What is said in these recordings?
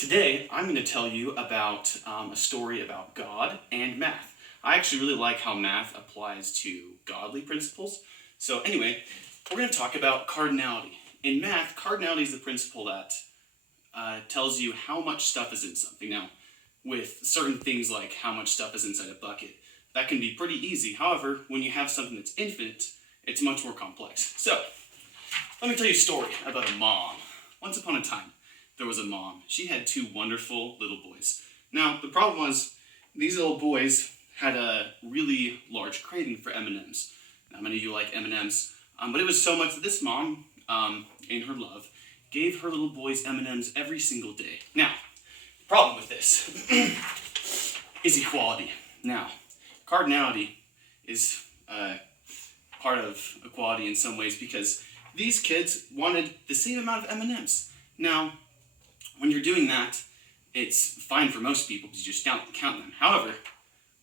Today, I'm going to tell you about a story about God and math. I actually really like how math applies to godly principles. So anyway, we're going to talk about cardinality. In math, cardinality is the principle that tells you how much stuff is in something. Now, with certain things like how much stuff is inside a bucket, that can be pretty easy. However, when you have something that's infinite, it's much more complex. So, let me tell you a story about a mom. Once upon a time, there was a mom. She had two wonderful little boys. Now, the problem was, these little boys had a really large craving for M&Ms. Now, many of you like M&Ms, but it was so much that this mom, in her love, gave her little boys M&Ms every single day. Now, the problem with this is equality. Now, cardinality is part of equality in some ways because these kids wanted the same amount of M&Ms. Now, when you're doing that, it's fine for most people because you just count them. However,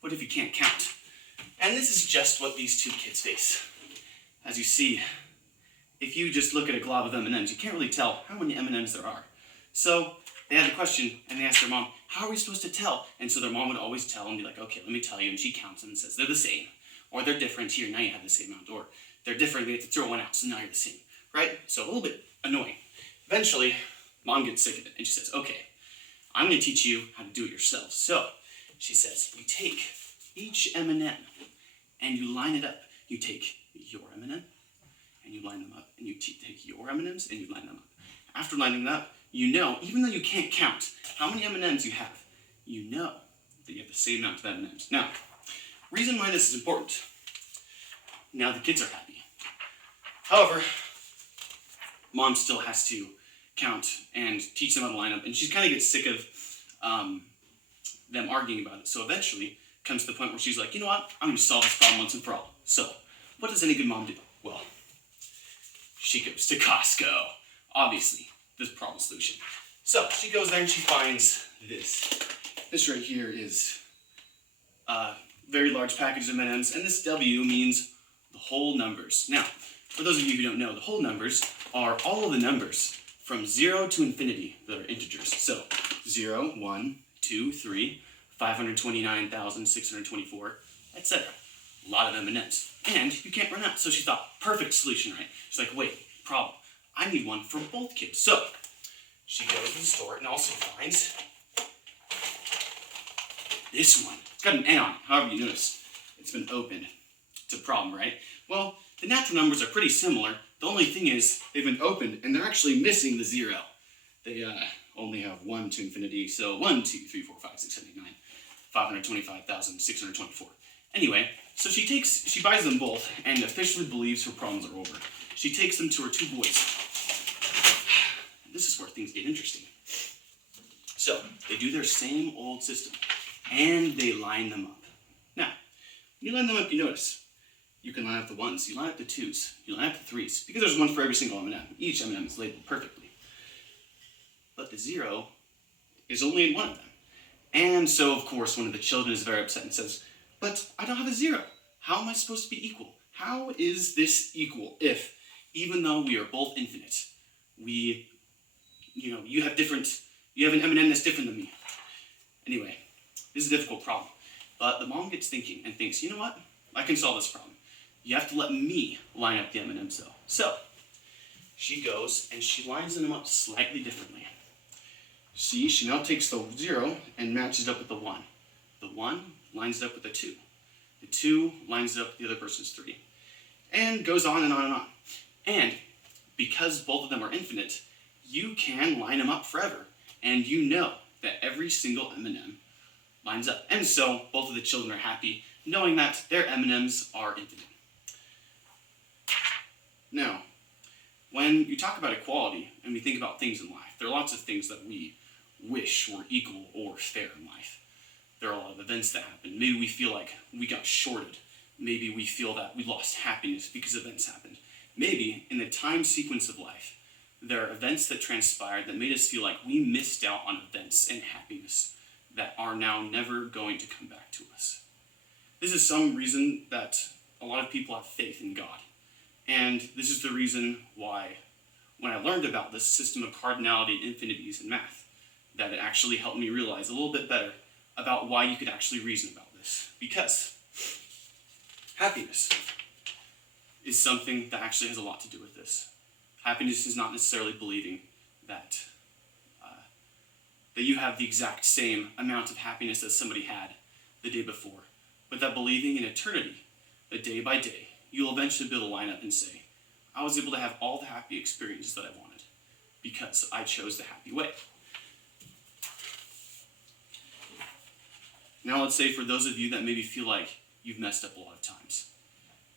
what if you can't count? And this is just what these two kids face. As you see, if you just look at a glob of M&Ms, you can't really tell how many M&Ms there are. So they had a question, and they asked their mom, how are we supposed to tell? And so their mom would always tell and be like, okay, let me tell you. And she counts them and says, they're the same. Or they're different. Here, now you have the same amount. Or they're different, they have to throw one out, so now you're the same. Right? So a little bit annoying. Eventually, mom gets sick of it, and she says, okay, I'm going to teach you how to do it yourself. So she says, you take each M&M, and you line it up. You take your M&M, and you line them up. And you take your M&Ms, and you line them up. After lining them up, you know, even though you can't count how many M&Ms you have, you know that you have the same amount of M&Ms. Now, reason why this is important, now the kids are happy. However, mom still has to count and teach them how to line up, and she kind of gets sick of them arguing about it. So eventually comes to the point where she's like, you know what, I'm going to solve this problem once and for all. So what does any good mom do? Well, she goes to Costco. Obviously, this problem solution. So she goes there and she finds this. This right here is a very large package of M&Ms, and this W means the whole numbers. Now, for those of you who don't know, the whole numbers are all of the numbers from 0 to infinity that are integers. So 0, 1, 2, 3, 529,624, etc. A lot of M&Ms. And you can't run out. So she thought, perfect solution, right? She's like, wait, problem. I need one for both kids. So she goes to the store and also finds this one. It's got an N on it. However, you notice it's been opened. It's a problem, right? Well, the natural numbers are pretty similar. The only thing is they've been opened and they're actually missing the 0. They only have 1 to infinity. So 1, 2, 3, 4, 5, 6, 7, 8, 9, 525,624. Anyway, so she buys them both and officially believes her problems are over. She takes them to her two boys. This is where things get interesting. So they do their same old system and they line them up. Now, when you line them up, you notice you can line up the 1s, you line up the 2s, you line up the 3s, because there's one for every single M&M. Each M&M is labeled perfectly. But the 0 is only in one of them. And so, of course, one of the children is very upset and says, but I don't have a 0. How am I supposed to be equal? How is this equal if, even though we are both infinite, you have an M&M that's different than me. Anyway, this is a difficult problem. But the mom gets thinking and thinks, you know what? I can solve this problem. You have to let me line up the M&Ms though. So, she goes and she lines them up slightly differently. See, she now takes the 0 and matches it up with the 1. The 1 lines it up with the 2. The 2 lines it up with the other person's 3. And goes on and on and on. And because both of them are infinite, you can line them up forever. And you know that every single M&M lines up. And so both of the children are happy knowing that their M&Ms are infinite. Now, when you talk about equality and we think about things in life, there are lots of things that we wish were equal or fair in life. There are a lot of events that happen. Maybe we feel like we got shorted. Maybe we feel that we lost happiness because events happened. Maybe in the time sequence of life, there are events that transpired that made us feel like we missed out on events and happiness that are now never going to come back to us. This is some reason that a lot of people have faith in God. And this is the reason why when I learned about this system of cardinality and infinities in math, that it actually helped me realize a little bit better about why you could actually reason about this. Because happiness is something that actually has a lot to do with this. Happiness is not necessarily believing that you have the exact same amount of happiness that somebody had the day before, but that believing in eternity, that day by day, you'll eventually be able to line up and say, I was able to have all the happy experiences that I wanted because I chose the happy way. Now let's say for those of you that maybe feel like you've messed up a lot of times.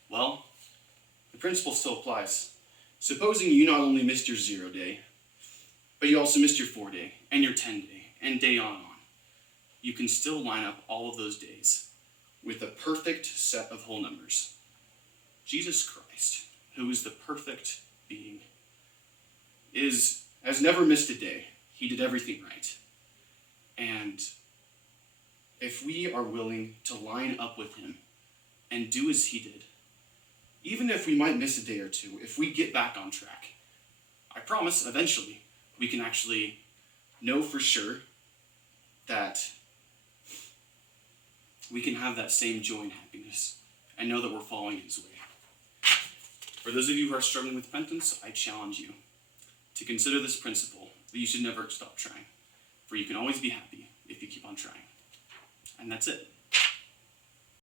Well, the principle still applies. Supposing you not only missed your 0 day, but you also missed your 4 day, and your 10 day, and day on. You can still line up all of those days with a perfect set of whole numbers. Jesus Christ, who is the perfect being, has never missed a day. He did everything right. And if we are willing to line up with him and do as he did, even if we might miss a day or two, if we get back on track, I promise eventually we can actually know for sure that we can have that same joy and happiness and know that we're following his way. For those of you who are struggling with repentance, I challenge you to consider this principle that you should never stop trying, for you can always be happy if you keep on trying. And that's it.